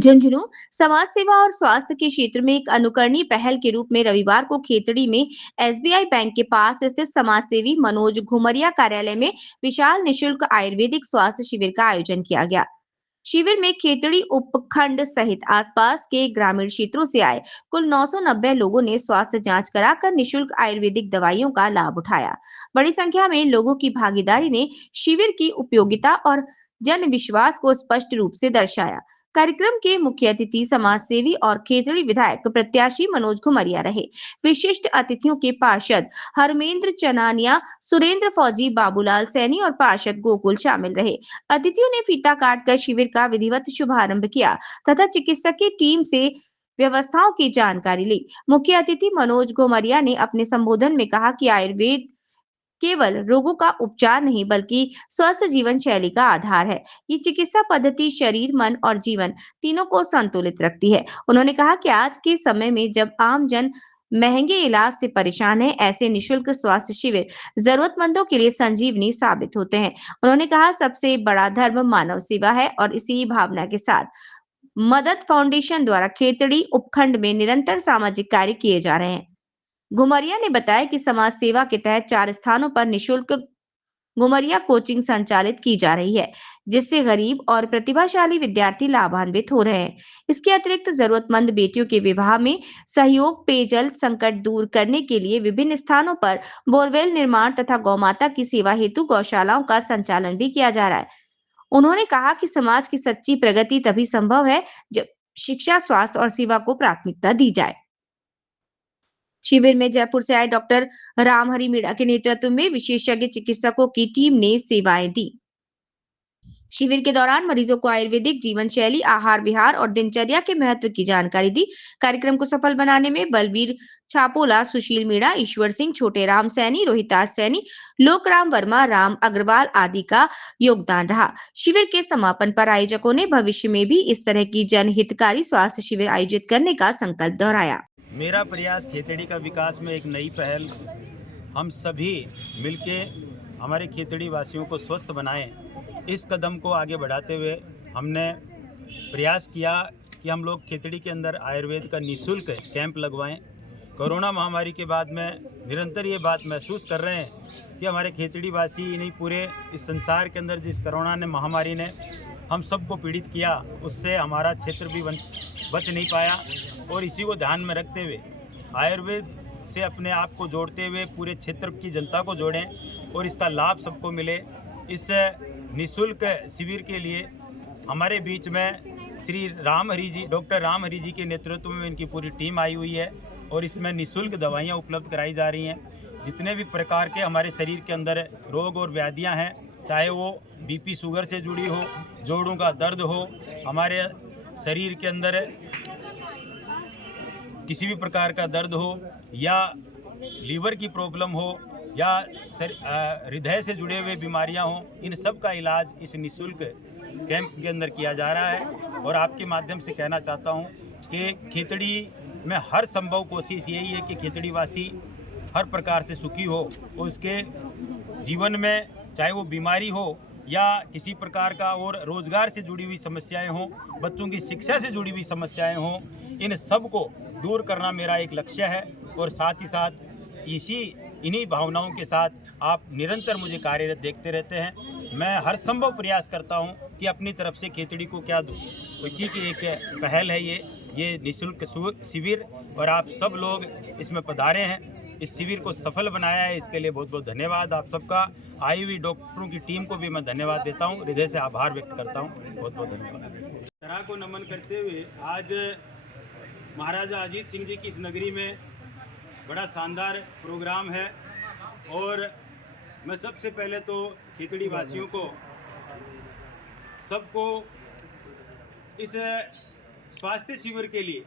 झुंझुनू समाज सेवा और स्वास्थ्य के क्षेत्र में एक अनुकरणीय पहल के रूप में रविवार को खेतड़ी में एसबीआई बैंक के पास स्थित समाजसेवी मनोज घुमरिया कार्यालय में विशाल निशुल्क आयुर्वेदिक स्वास्थ्य शिविर का आयोजन किया गया। शिविर में खेतड़ी उपखंड सहित आसपास के ग्रामीण क्षेत्रों से आए कुल 990 लोगों ने स्वास्थ्य जांच कराकर निशुल्क आयुर्वेदिक दवाइयों का लाभ उठाया। बड़ी संख्या में लोगों की भागीदारी ने शिविर की उपयोगिता और जन विश्वास को स्पष्ट रूप से दर्शाया। कार्यक्रम के मुख्य अतिथि समाज सेवी और खेतड़ी विधायक प्रत्याशी मनोज घुमरिया रहे। विशिष्ट अतिथियों के पार्षद हरमेंद्र चनानिया, सुरेंद्र फौजी, बाबूलाल सैनी और पार्षद गोकुल शामिल रहे। अतिथियों ने फीता काटकर शिविर का विधिवत शुभारंभ किया तथा चिकित्सक की टीम से व्यवस्थाओं की जानकारी ली। मुख्य अतिथि मनोज घुमरिया ने अपने संबोधन में कहा कि आयुर्वेद केवल रोगों का उपचार नहीं बल्कि स्वस्थ जीवन शैली का आधार है। ये चिकित्सा पद्धति शरीर, मन और जीवन तीनों को संतुलित रखती है। उन्होंने कहा कि आज के समय में जब आम जन महंगे इलाज से परेशान है, ऐसे निशुल्क स्वास्थ्य शिविर जरूरतमंदों के लिए संजीवनी साबित होते हैं। उन्होंने कहा सबसे बड़ा धर्म मानव सेवा है और इसी भावना के साथ मदद फाउंडेशन द्वारा खेतड़ी उपखंड में निरंतर सामाजिक कार्य किए जा रहे हैं। घुमरिया ने बताया कि समाज सेवा के तहत 4 स्थानों पर निशुल्क घुमरिया कोचिंग संचालित की जा रही है, जिससे गरीब और प्रतिभाशाली विद्यार्थी लाभान्वित हो रहे हैं। इसके अतिरिक्त जरूरतमंद बेटियों के विवाह में सहयोग, पेयजल संकट दूर करने के लिए विभिन्न स्थानों पर बोरवेल निर्माण तथा गौमाता की सेवा हेतु गौशालाओं का संचालन भी किया जा रहा है। उन्होंने कहा कि समाज की सच्ची प्रगति तभी संभव है जब शिक्षा, स्वास्थ्य और सेवा को प्राथमिकता दी जाए। शिविर में जयपुर से आए डॉक्टर रामहरि मीणा के नेतृत्व में विशेषज्ञ चिकित्सकों की टीम ने सेवाएं दी। शिविर के दौरान मरीजों को आयुर्वेदिक जीवन शैली, आहार विहार और दिनचर्या के महत्व की जानकारी दी। कार्यक्रम को सफल बनाने में बलवीर छापोला, सुशील मीणा, ईश्वर सिंह, छोटे राम सैनी, रोहितास सैनी, लोकराम वर्मा, राम अग्रवाल आदि का योगदान रहा। शिविर के समापन पर आयोजकों ने भविष्य में भी इस तरह की जनहितकारी स्वास्थ्य शिविर आयोजित करने का संकल्प दोहराया। मेरा प्रयास खेतड़ी का विकास में एक नई पहल, हम सभी मिलके हमारे खेतड़ी वासियों को स्वस्थ बनाएं। इस कदम को आगे बढ़ाते हुए हमने प्रयास किया कि हम लोग खेतड़ी के अंदर आयुर्वेद का निःशुल्क कैंप लगवाएं। कोरोना महामारी के बाद में निरंतर ये बात महसूस कर रहे हैं कि हमारे खेतड़ी वासी नहीं, पूरे इस संसार के अंदर जिस कोरोना ने महामारी ने हम सबको पीड़ित किया, उससे हमारा क्षेत्र भी बच नहीं पाया। और इसी को ध्यान में रखते हुए आयुर्वेद से अपने आप को जोड़ते हुए पूरे क्षेत्र की जनता को जोड़ें और इसका लाभ सबको मिले। इस निःशुल्क शिविर के लिए हमारे बीच में श्री रामहरि जी, डॉक्टर रामहरि जी के नेतृत्व में इनकी पूरी टीम आई हुई है और इसमें निःशुल्क दवाइयाँ उपलब्ध कराई जा रही हैं। जितने भी प्रकार के हमारे शरीर के अंदर रोग और व्याधियाँ हैं, चाहे वो बीपी शुगर से जुड़ी हो, जोड़ों का दर्द हो, हमारे शरीर के अंदर किसी भी प्रकार का दर्द हो या लीवर की प्रॉब्लम हो या हृदय से जुड़े हुए बीमारियां हो, इन सब का इलाज इस निःशुल्क कैंप के अंदर किया जा रहा है। और आपके माध्यम से कहना चाहता हूं कि खेतड़ी में हर संभव कोशिश यही है कि खेतड़ी वासी हर प्रकार से सुखी हो और उसके जीवन में चाहे वो बीमारी हो या किसी प्रकार का और रोजगार से जुड़ी हुई समस्याएं हों, बच्चों की शिक्षा से जुड़ी हुई समस्याएं हों, इन सब को दूर करना मेरा एक लक्ष्य है। और साथ ही साथ इन्हीं भावनाओं के साथ आप निरंतर मुझे कार्यरत देखते रहते हैं। मैं हर संभव प्रयास करता हूं कि अपनी तरफ से खेतड़ी को क्या दूं। इसी की एक पहल है ये निःशुल्क शिविर, और आप सब लोग इसमें पधारे हैं। इस शिविर को सफल बनाया है, इसके लिए बहुत बहुत धन्यवाद आप सबका। आई हुई डॉक्टरों की टीम को भी मैं धन्यवाद देता हूं, हृदय से आभार व्यक्त करता हूं। बहुत बहुत धन्यवाद। तरह को नमन करते हुए आज महाराजा अजीत सिंह जी की इस नगरी में बड़ा शानदार प्रोग्राम है और मैं सबसे पहले तो खेतड़ी वासियों को सबको इस स्वास्थ्य शिविर के लिए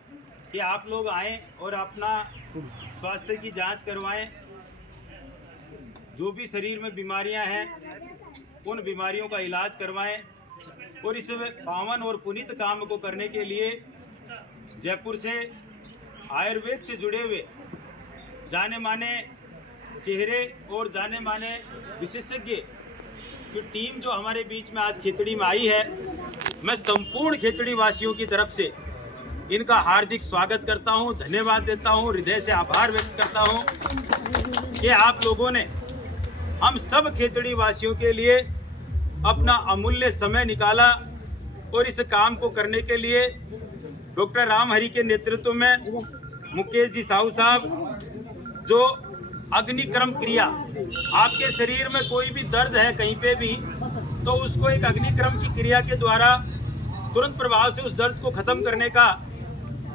कि आप लोग आएं और अपना स्वास्थ्य की जांच करवाएं। जो भी शरीर में बीमारियां हैं उन बीमारियों का इलाज करवाएं और इस पावन और पुनीत काम को करने के लिए जयपुर से आयुर्वेद से जुड़े हुए जाने माने चेहरे और जाने माने विशेषज्ञ की टीम जो हमारे बीच में आज खेतड़ी में आई है, मैं संपूर्ण खेतड़ी वासियों की तरफ से इनका हार्दिक स्वागत करता हूं, धन्यवाद देता हूं, हृदय से आभार व्यक्त करता हूं कि आप लोगों ने हम सब खेतड़ी वासियों के लिए अपना अमूल्य समय निकाला और इस काम को करने के लिए डॉक्टर रामहरि के नेतृत्व में मुकेश जी साहू साहब जो अग्निक्रम क्रिया, आपके शरीर में कोई भी दर्द है कहीं पे भी तो उसको एक अग्निक्रम की क्रिया के द्वारा तुरंत प्रभाव से उस दर्द को खत्म करने का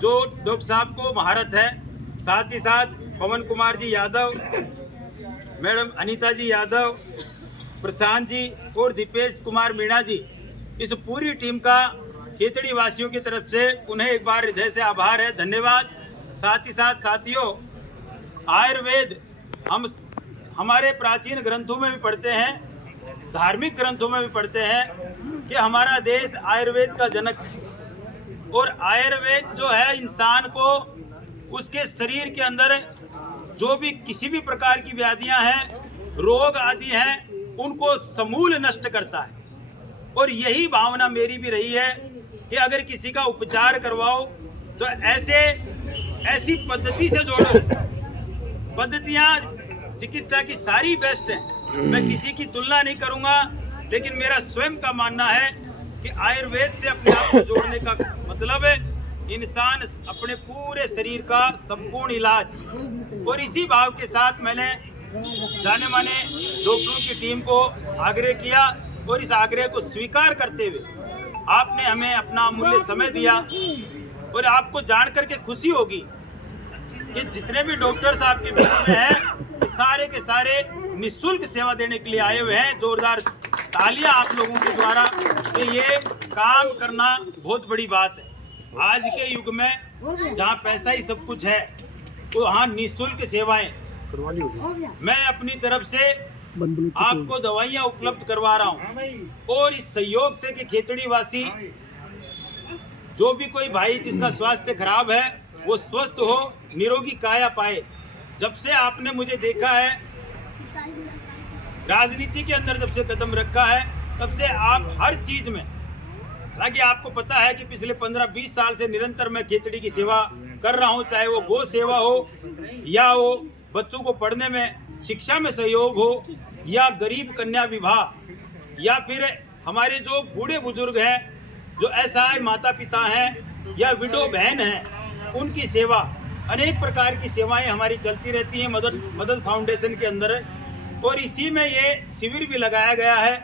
जो डॉक्टर साहब को महारत है, साथ ही साथ पवन कुमार जी यादव, मैडम अनीता जी यादव, प्रशांत जी और दीपेश कुमार मीणा जी, इस पूरी टीम का खेतड़ी वासियों की तरफ से उन्हें एक बार हृदय से आभार है, धन्यवाद। साथ ही साथ साथियों, आयुर्वेद हम हमारे प्राचीन ग्रंथों में भी पढ़ते हैं, धार्मिक ग्रंथों में भी पढ़ते हैं कि हमारा देश आयुर्वेद का जनक है और आयुर्वेद जो है इंसान को उसके शरीर के अंदर जो भी किसी भी प्रकार की व्याधियां हैं, रोग आदि हैं, उनको समूल नष्ट करता है। और यही भावना मेरी भी रही है कि अगर किसी का उपचार करवाओ तो ऐसी पद्धति से जोड़ो। पद्धतियां चिकित्सा की सारी बेस्ट हैं, मैं किसी की तुलना नहीं करूंगा, लेकिन मेरा स्वयं का मानना है कि आयुर्वेद से अपने आप को जोड़ने का मतलब है इंसान अपने पूरे शरीर का संपूर्ण इलाज। और इसी भाव के साथ मैंने जाने माने डॉक्टरों की टीम को आग्रह किया और इस आग्रह को स्वीकार करते हुए आपने हमें अपना अमूल्य समय दिया। और आपको जान करके खुशी होगी कि जितने भी डॉक्टर्स आपके बीच में हैं, सारे के सारे निःशुल्क सेवा देने के लिए आए हुए हैं। जोरदार तालियां आप लोगों के द्वारा कि ये काम करना बहुत बड़ी बात है। आज के युग में जहाँ पैसा ही सब कुछ है, तो वहाँ निःशुल्क सेवाएं मैं अपनी तरफ से आपको दवाइयाँ उपलब्ध करवा रहा हूँ। और इस सहयोग से कि खेतड़ी वासी जो भी कोई भाई जिसका स्वास्थ्य खराब है वो स्वस्थ हो, निरोगी काया पाए। जब से आपने मुझे देखा है राजनीति के अंदर, जब से कदम रखा है, तब से आप हर चीज में, हालांकि आपको पता है कि पिछले 15-20 साल से निरंतर मैं खेतड़ी की सेवा कर रहा हूं, चाहे वो गौ सेवा हो या वो बच्चों को पढ़ने में शिक्षा में सहयोग हो या गरीब कन्या विवाह या फिर हमारे जो बूढ़े बुजुर्ग हैं, जो असहाय माता पिता हैं या विडो बहन हैं, उनकी सेवा, अनेक प्रकार की सेवाएं हमारी चलती रहती हैं मदद फाउंडेशन के अंदर। और इसी में ये शिविर भी लगाया गया है।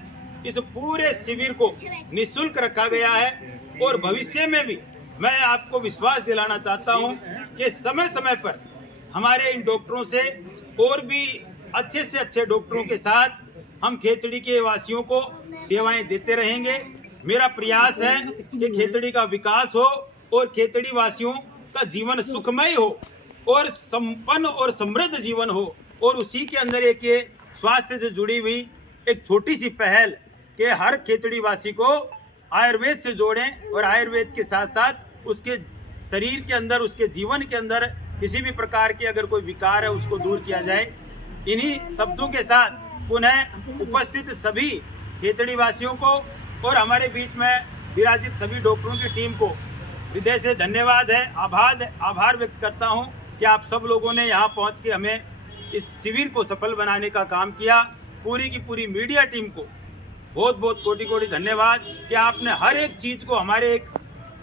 इस पूरे शिविर को निःशुल्क रखा गया है और भविष्य में भी मैं आपको विश्वास दिलाना चाहता हूं कि समय समय पर हमारे इन डॉक्टरों से और भी अच्छे से अच्छे डॉक्टरों के साथ हम खेतड़ी के वासियों को सेवाएं देते रहेंगे। मेरा प्रयास है कि खेतड़ी का विकास हो और खेतड़ी वासियों का जीवन सुखमय हो और संपन्न और समृद्ध जीवन हो। और उसी के अंदर एक ये स्वास्थ्य से जुड़ी हुई एक छोटी सी पहल कि हर खेतड़ी वासी को आयुर्वेद से जोड़ें और आयुर्वेद के साथ साथ उसके शरीर के अंदर, उसके जीवन के अंदर किसी भी प्रकार के अगर कोई विकार है उसको दूर किया जाए। इन्हीं शब्दों के साथ पुनः उपस्थित सभी खेतड़ी वासियों को और हमारे बीच में विराजित सभी डॉक्टरों की टीम को हृदय से धन्यवाद है, आभार व्यक्त करता हूं कि आप सब लोगों ने यहां पहुंच के हमें इस शिविर को सफल बनाने का काम किया। पूरी की पूरी मीडिया टीम को बहुत बहुत कोटि कोटि धन्यवाद कि आपने हर एक चीज़ को, हमारे एक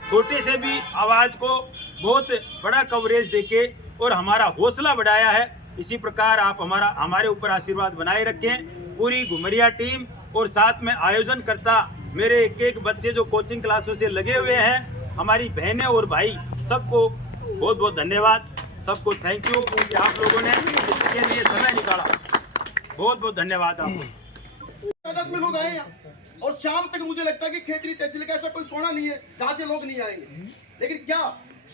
छोटे से भी आवाज़ को बहुत बड़ा कवरेज देके और हमारा हौसला बढ़ाया है। इसी प्रकार आप हमारे ऊपर आशीर्वाद बनाए रखें। पूरी घुमरिया टीम और साथ में आयोजन करता मेरे एक बच्चे जो कोचिंग क्लासों से लगे हुए हैं, हमारी बहनें और भाई, सबको बहुत बहुत धन्यवाद, सबको थैंक यू कि आप लोगों ने इसके लिए समय निकाला। बहुत बहुत धन्यवाद आपको। में लोग आए और शाम तक मुझे लगता है कि खेतड़ी तहसील का ऐसा कोई कोना नहीं है जहाँ से लोग नहीं आएंगे। लेकिन क्या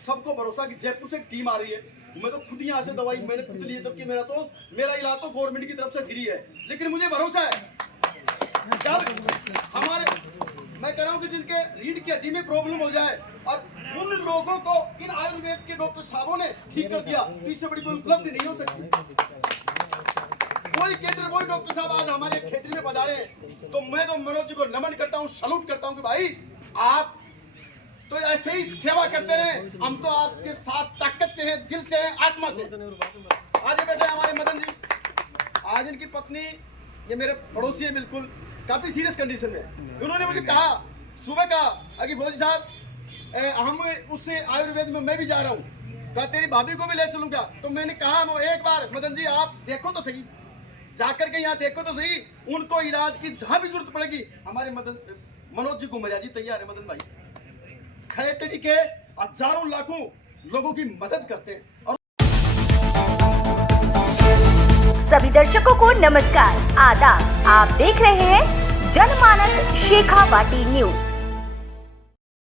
सबको भरोसा कि जयपुर से एक टीम आ रही है। मैं तो खुद यहाँ से दवाई मैंने खुद ली है, जबकि मेरा इलाज तो गवर्नमेंट की तरफ से फ्री है। लेकिन मुझे भरोसा है जब हमारे, मैं कह रहा हूँ कि जिनके रीढ़ की हड्डी में प्रॉब्लम हो जाए और उन लोगों को इन आयुर्वेद के डॉक्टर साहबों ने ठीक कर दिया, तो इससे बड़ी कोई उपलब्धि नहीं हो सकती। कोई केंद्र, कोई डॉक्टर साहब आज हमारे खेतड़ी में पधारे हैं, तो मैं तो मनोज जी को नमन करता हूँ, सलूट करता हूँ कि भाई आप तो ऐसे ही सेवा करते रहे, हम तो आपके साथ ताकत से हैं, दिल से हैं, आत्मा से। आज बैठे हमारे मदन जी, आज इनकी पत्नी, ये मेरे पड़ोसी है, बिल्कुल काफी सीरियस कंडीशन में। उन्होंने मुझे कहा, सुबह कहा कि फौजी साहब हम उससे आयुर्वेद में मैं भी जा रहा हूँ, कहा तेरी भाभी को भी ले चलूंगा। तो मैंने कहा एक बार मदन जी आप देखो तो सही, जाकर के यहाँ देखो तो सही, उनको इलाज की जहां भी जरूरत पड़ेगी हमारे मनोज जी घुमरिया जी तैयार है। मदन भाई खेतड़ी के हजारों लाखों लोगों की मदद करते हैं। और सभी दर्शकों को नमस्कार, आदाब। आप देख रहे हैं जनमानस शेखावाटी न्यूज।